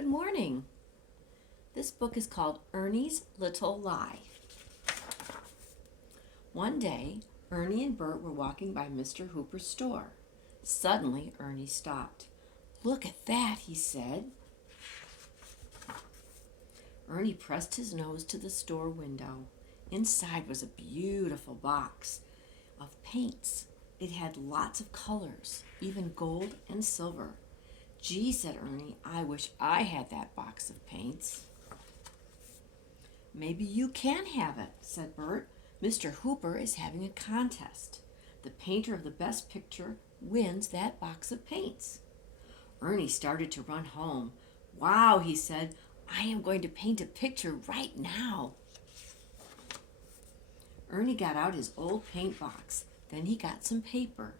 Good morning. This book is called Ernie's Little Lie. One day, Ernie and Bert were walking by Mr. Hooper's store. Suddenly, Ernie stopped. "Look at that," he said. Ernie pressed his nose to the store window. Inside was a beautiful box of paints. It had lots of colors, even gold and silver. "Gee," said Ernie, "I wish I had that box of paints." "Maybe you can have it," said Bert. "Mr. Hooper is having a contest. The painter of the best picture wins that box of paints." Ernie started to run home. "Wow," he said, "I am going to paint a picture right now." Ernie got out his old paint box. Then he got some paper.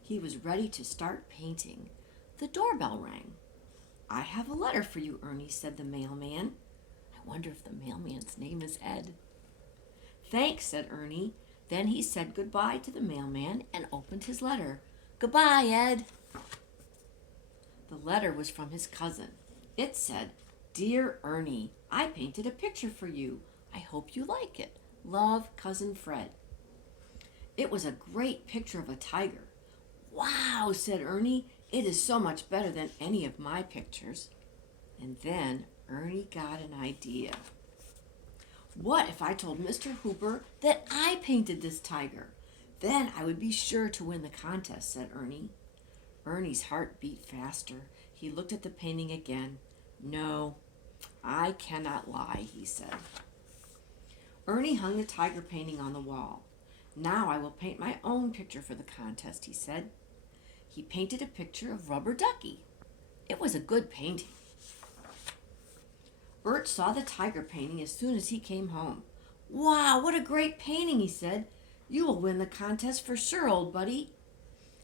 He was ready to start painting. The doorbell rang. "I have a letter for you, Ernie," said the mailman. I wonder if the mailman's name is Ed. "Thanks," said Ernie. Then he said goodbye to the mailman and opened his letter. "Goodbye, Ed." The letter was from his cousin. It said, "Dear Ernie, I painted a picture for you. I hope you like it. Love, Cousin Fred." It was a great picture of a tiger. "Wow," said Ernie, "it is so much better than any of my pictures." And then Ernie got an idea. "What if I told Mr. Hooper that I painted this tiger? Then I would be sure to win the contest," said Ernie. Ernie's heart beat faster. He looked at the painting again. "No, I cannot lie," he said. Ernie hung the tiger painting on the wall. "Now I will paint my own picture for the contest," he said. He painted a picture of Rubber Ducky. It was a good painting. Bert saw the tiger painting as soon as he came home. "Wow, what a great painting," he said. "You will win the contest for sure, old buddy."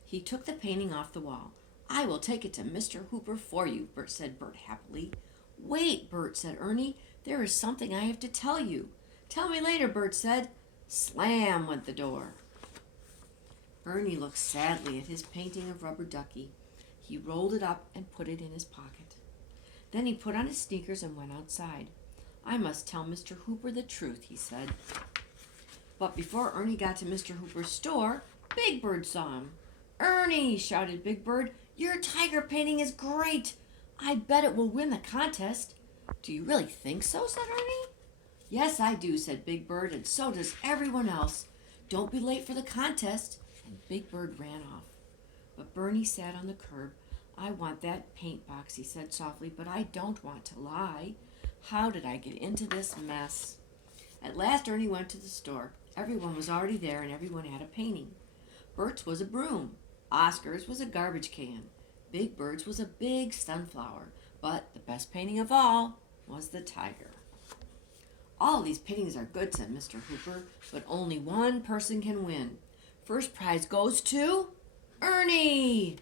He took the painting off the wall. "I will take it to Mr. Hooper for you," said Bert happily. "Wait, Bert," said Ernie. "There is something I have to tell you." "Tell me later," Bert said. Slam went the door. Ernie looked sadly at his painting of Rubber Ducky. He rolled it up and put it in his pocket. Then he put on his sneakers and went outside. "I must tell Mr. Hooper the truth," he said. But before Ernie got to Mr. Hooper's store, Big Bird saw him. "Ernie," shouted Big Bird, "your tiger painting is great. I bet it will win the contest." "Do you really think so?" said Ernie. "Yes, I do," said Big Bird, "and so does everyone else. Don't be late for the contest." And Big Bird ran off. But Bernie sat on the curb. "I want that paint box," he said softly, "but I don't want to lie. How did I get into this mess?" At last Ernie went to the store. Everyone was already there and everyone had a painting. Bert's was a broom. Oscar's was a garbage can. Big Bird's was a big sunflower. But the best painting of all was the tiger. "All these paintings are good," said Mr. Hooper, "but only one person can win. First prize goes to Ernie."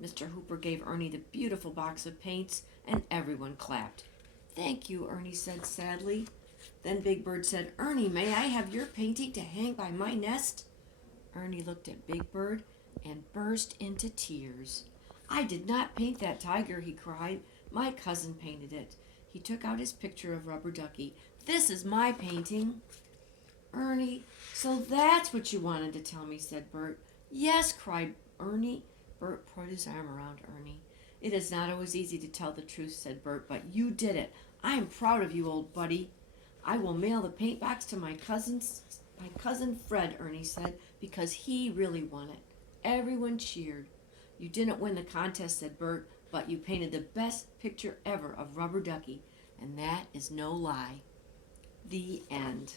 Mr. Hooper gave Ernie the beautiful box of paints, and everyone clapped. "Thank you," Ernie said sadly. Then Big Bird said, "Ernie, may I have your painting to hang by my nest?" Ernie looked at Big Bird and burst into tears. "I did not paint that tiger," he cried. "My cousin painted it." He took out his picture of Rubber Ducky. "This is my painting." "Ernie, so that's what you wanted to tell me," said Bert. "Yes," cried Ernie. Bert put his arm around Ernie. "It is not always easy to tell the truth," said Bert, "but you did it. I am proud of you, old buddy." "I will mail the paint box to my cousin Fred," Ernie said, "because he really won it." Everyone cheered. "You didn't win the contest," said Bert, "but you painted the best picture ever of Rubber Ducky, and that is no lie." The end.